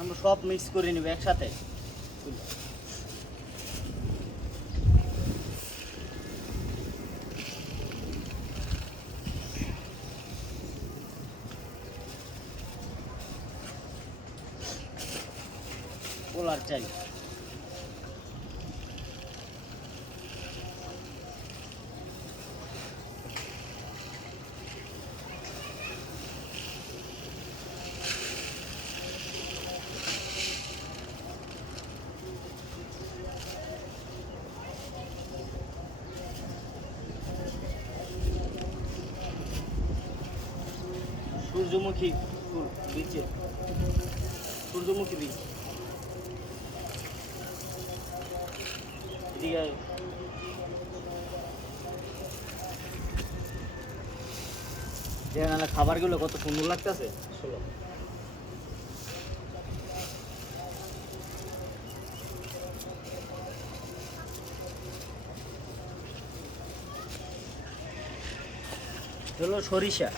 আমরা সব মিক্স করে নিব একসাথে। পোলার চাই সূর্যমুখী ফুল বীজে, সূর্যমুখী বীজ এদিকে দেখেন খাবারগুলো কত সুন্দর লাগতেছে। হলো সরিষা,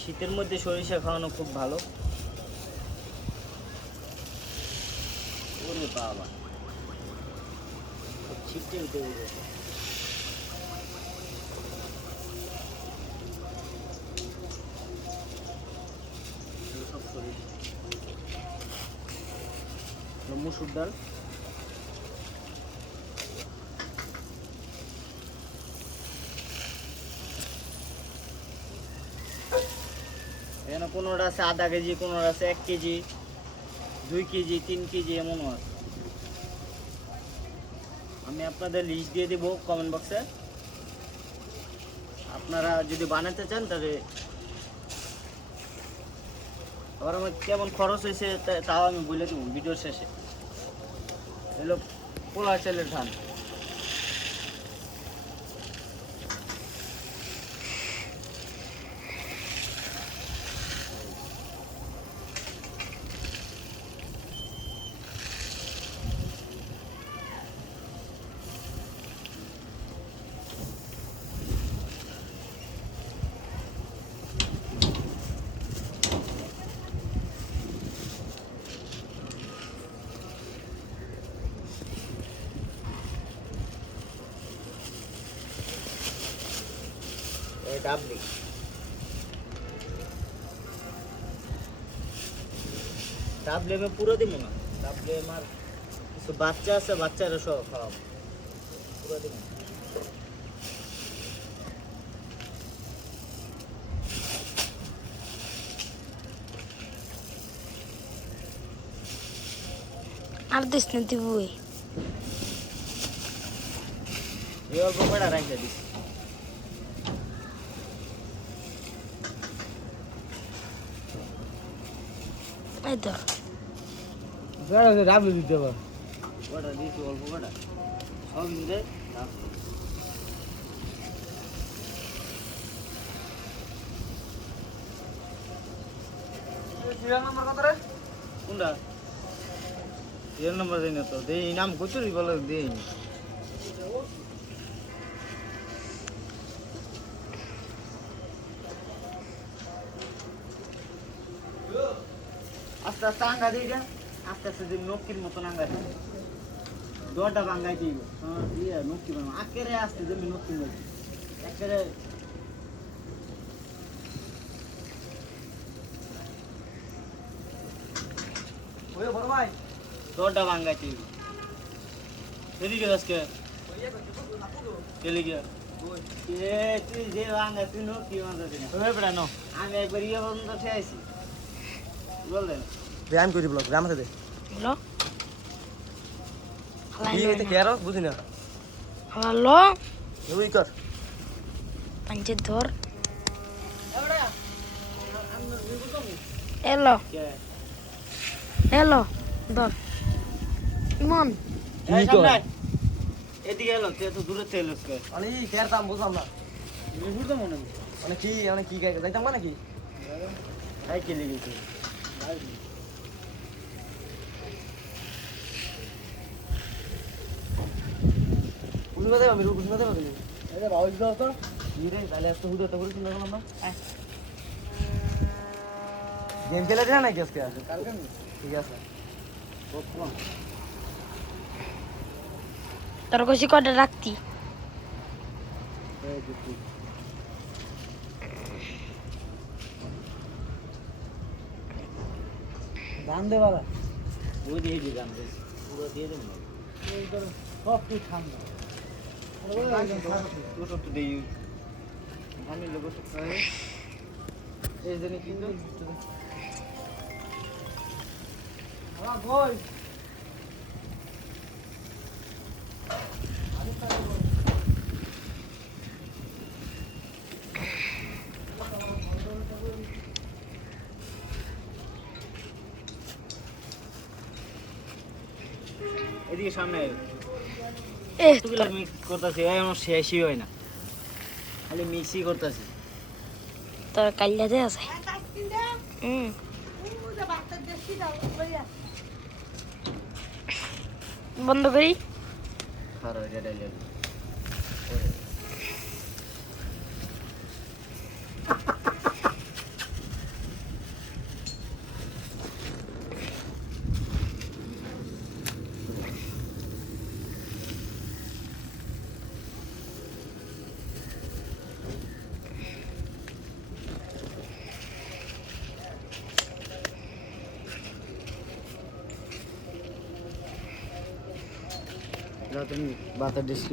শীতের মধ্যে সরিষা খাওয়ানো খুব ভালো। ওরে বাবা ছিটতে উঠে গেছে। মুসুর ডাল, এখানে কোনোটা আছে আধা কেজি, কোনোটা আছে 1 কেজি, 2 কেজি, 3 কেজি এমনও আছে। আমি আপনাদের লিস্ট দিয়ে দেবো কমেন্ট বক্সে। আপনারা যদি বানাতে চান তাহলে, আবার আমার কেমন খরচ হয়েছে তাও আমি বলে দেবো ভিডিওর শেষে। এগুলো পোলা চালের ধান। ডাবলি ডাবলি আমি পুরো দিব না, ডাবলি আমার কিছু বাচ্চা আছে, বাচ্চারা সব খাওয়াবো, পুরো দিব না। আর দিস না দিবই, এই অল্প কটা রাখতে দিস। এই তো ডাবলি দিতে পার, কটা দিয়েছি অল্প কটা, সব মিলে কোনটা 0 নম্বর দিন তো দেই নাম কচুরি বলে দেই। আস্তে আস্তে আঙ্গা দিই যা, আস্তে আস্তে দিন নকির মতন আঙ্গা দিই, দরটা ভাঙ্গাই দিব। ইয়ে নকি বানাবো আকেরে, আসতে জমি নকি বানাবো একেরে। ওই বড় ভাই দরটা ভাঙ্গাই দিব। এদিকে আজকে চলে গিয়া তুই যে ভাঙ্গা তুই নকি বানাতে না বেড়া ন, আমি একবার ইয়ে পর্যন্ত খেয়েছি বললেন ব্যায়াম করি ব্লগ গ্রাম আছে দে হলো কি হইতে কেয়ার বুঝি না হলো ওই কর পাঞ্চে ধর এলো এলো ধর ইমন কি কর এদিকে এলো, তুই এত দূরে থেকে এলোস কে? মানে এই কেয়ার দাম বুঝলাম না, নিবুর তো মনে নেই মানে কি গাই যাইতাম না নাকি তাই কে লেগেছে। বুঝতে দেব আমি বুঝতে দেব বাবু দাও তো কি রে তাহলে এত হুদো তো বলছিস না আমরা গেম খেলে দিনা নাকি আজকে ঠিক আছে তোর কইছি কটা রাখতি গান দে বাবা ওই দিয়ে দি গান দে পুরো দিয়ে দেব না সব তুই ঠান্ডা ওটা তো দেই আমি লোক সব খাই এই জন্য কিন্তু আমার ভয় এদিকে সামনে এ কতগুলো মিক্স করতেছি আমার শেষই হয় না খালি মিক্সই করতেছি তোর কাল্লাতে আছে বন্ধ করি খারাপ এটা তুমি বাতার ডিস্ক